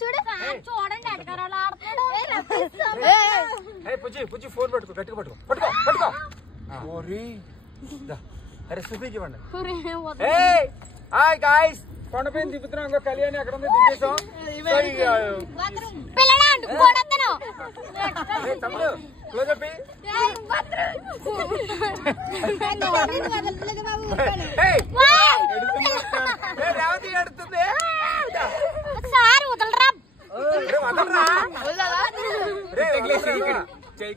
చూడు చూడండి అడగారాలు ఆడుతున్నాడు. పుచ్చి ఫోన్ పట్టుకో గట్టిగా పట్టుకో అరే సుఫీకి ఇవ్వండి. హాయ్ గాయ్స్ కొండపైన దిగుతున్నాం. ఇంకో కళ్యాణి అక్కడ ఉంది దిగేసాం. తమ్ముడు క్లోజ్ అప్ రేవతి ఎడుతుంది. చెయ్యి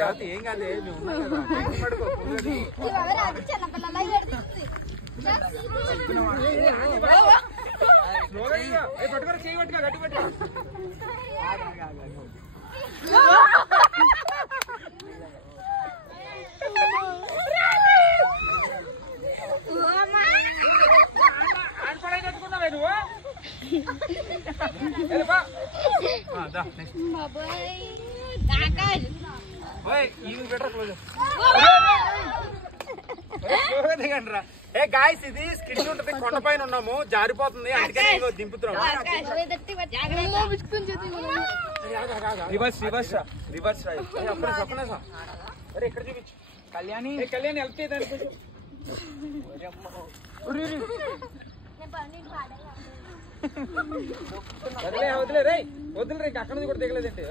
రేవతి ఏం కాదు పట్టుకోరా చెయ్యి పట్టుకో గట్టి పట్టుకో. కట్టుకున్నావే నువ్వు గాయస్ ఇది స్కిడ్ ఉంటది కొండపైన ఉన్నాము జారిపోతుంది అందుకని దింపుతున్నాం. ఇక్కడ చూపించు కళ్యాణి హెల్ప్ చేయడానికి వదిలే రే అక్కడ నుంచి కూడా దిగలేదండి.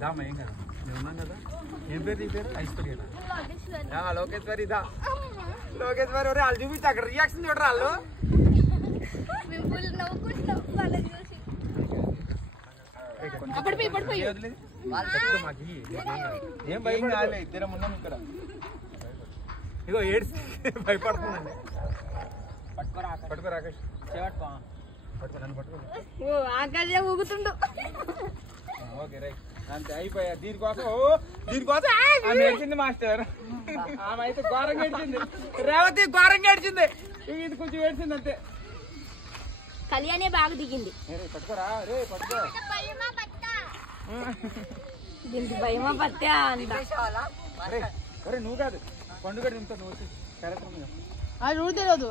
దామా ఏం కదా మేము ఉన్నాం కదా. ఏం పేరు నీ పేరు? ఐశ్వర్యనా? లోకేశ్వరి ఇదా లోకేశ్వరి. వాళ్ళు చూపించి అక్కడ రియాక్షన్ చూడరా వాళ్ళు. ఏం భయం కాలే ఇద్దరం ఉన్నాం ఇక్కడ. ఇగో ఏడ్స్ భయపడుతుందండి. పట్టుకో రాకేష్ ఆకాశం ఊగుతుండు. ఓకే రైట్ అంతే అయిపోయా. దీనికోసం ఏడ్చింది మాస్టర్. ఆమె అయితే ఘోరంగా ఏడ్చింది. రేవతి ఘోరంగా ఏడ్చింది. ఇది కొంచెం ఏడ్చింది అంతే. కళ్యాణే బాగా దిగింది. పట్టుకోరా రే పట్టుకో. దీనికి భయమా పత్తా అంట. నువ్వు కాదు పండుగ దింపుతా నువ్వు. అది తెలియదు.